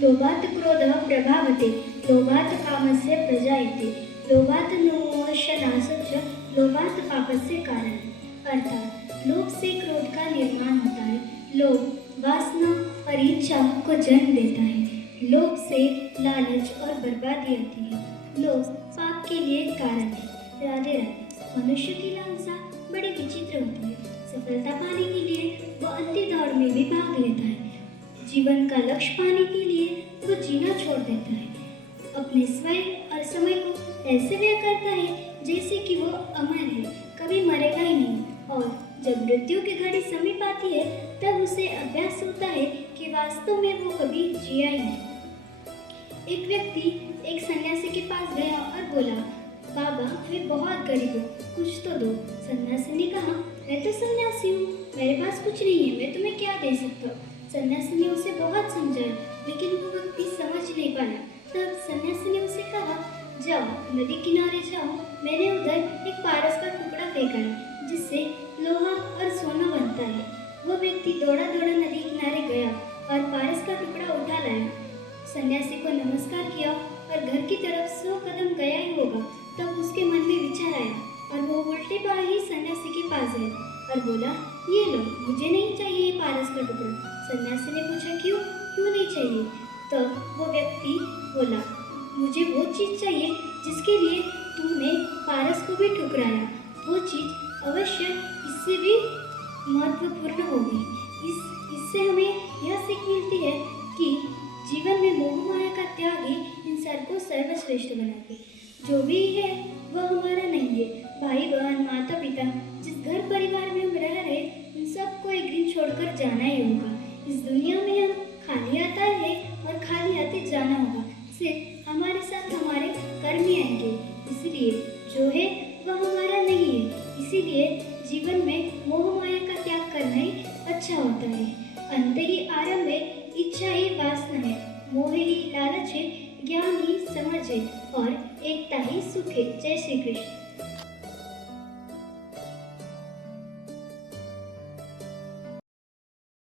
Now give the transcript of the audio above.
लोभात् क्रोधः प्रभावते, लोभात् कामस्य प्रजायते, लोभात् मोहनाशश्च, लोभात् पापस्य कारण। अर्थात लोभ से क्रोध का निर्माण होता है। लोभ वासना और इच्छा को जन्म देता है। लोभ से लालच और बर्बादी आती है। लोभ पाप के लिए कारण है। राधे राधे। मनुष्य की लालसा बड़ी विचित्र होती है। सफलता पाने के लिए वह अंधी दौड़ में भी भाग लेता है। जीवन का लक्ष्य पाने के लिए वो जीना छोड़ देता है। अपने स्वयं और समय को ऐसे व्यय करता है जैसे कि वो अमर है, कभी मरेगा ही नहीं। और जब मृत्यु की घड़ी समीप आती है तब उसे अभ्यास होता है कि वास्तव में वो कभी जिया ही नहीं। एक व्यक्ति एक सन्यासी के पास गया और बोला, बाबा मैं बहुत गरीब हूँ, कुछ तो दो। सन्यासी ने कहा, मैं तो सन्यासी हूँ, मेरे पास कुछ नहीं है, मैं तुम्हें क्या दे सकता हूँ। सन्यासी ने उसे बहुत समझाया लेकिन वो व्यक्ति समझ नहीं पाया। तब सन्यासी ने उसे कहा, जाओ नदी किनारे जाओ, मैंने उधर एक पारस का टुकड़ा फेंका है जिससे लोहा और सोना बनता है। वो व्यक्ति दौड़ा दौड़ा नदी किनारे गया और पारस का टुकड़ा उठा लाया। सन्यासी को नमस्कार किया और घर की तरफ 100 कदम गया ही होगा तब उसके मन में विचार आया और वो उल्टे बार ही सन्यासी के पास गया और बोला, ये लो, मुझे नहीं चाहिए ये पारस का टुकड़ा। सन्यासी ने पूछा, क्यों क्यों नहीं चाहिए? तब वो व्यक्ति बोला, मुझे वो चीज़ चाहिए जिसके लिए तुमने पारस को भी ठुकराया। वो चीज़ अवश्य इससे भी महत्वपूर्ण होगी। इससे हमें यह सीख मिलती है कि जीवन में मोह माया का त्याग ही इंसान को सर्वश्रेष्ठ बनाते। जो भी है वह हमारा नहीं है। भाई बहन माता पिता जिस घर परिवार में हम रह रहे उन सबको एक दिन छोड़कर जाना ही होगा। इस दुनिया में हम खाली आता है और खाली आते जाना होगा। सिर्फ हमारे साथ हमारे कर्म ही आएंगे। इसलिए जो है वह हमारा नहीं है। इसीलिए जीवन में मोह माया का त्याग करना ही अच्छा होता है। अंत ही आरंभ है, इच्छा ही वासना है, मोह ही लालच है, ज्ञान ही समझ है और एकता ही सुख है। जय श्री कृष्ण।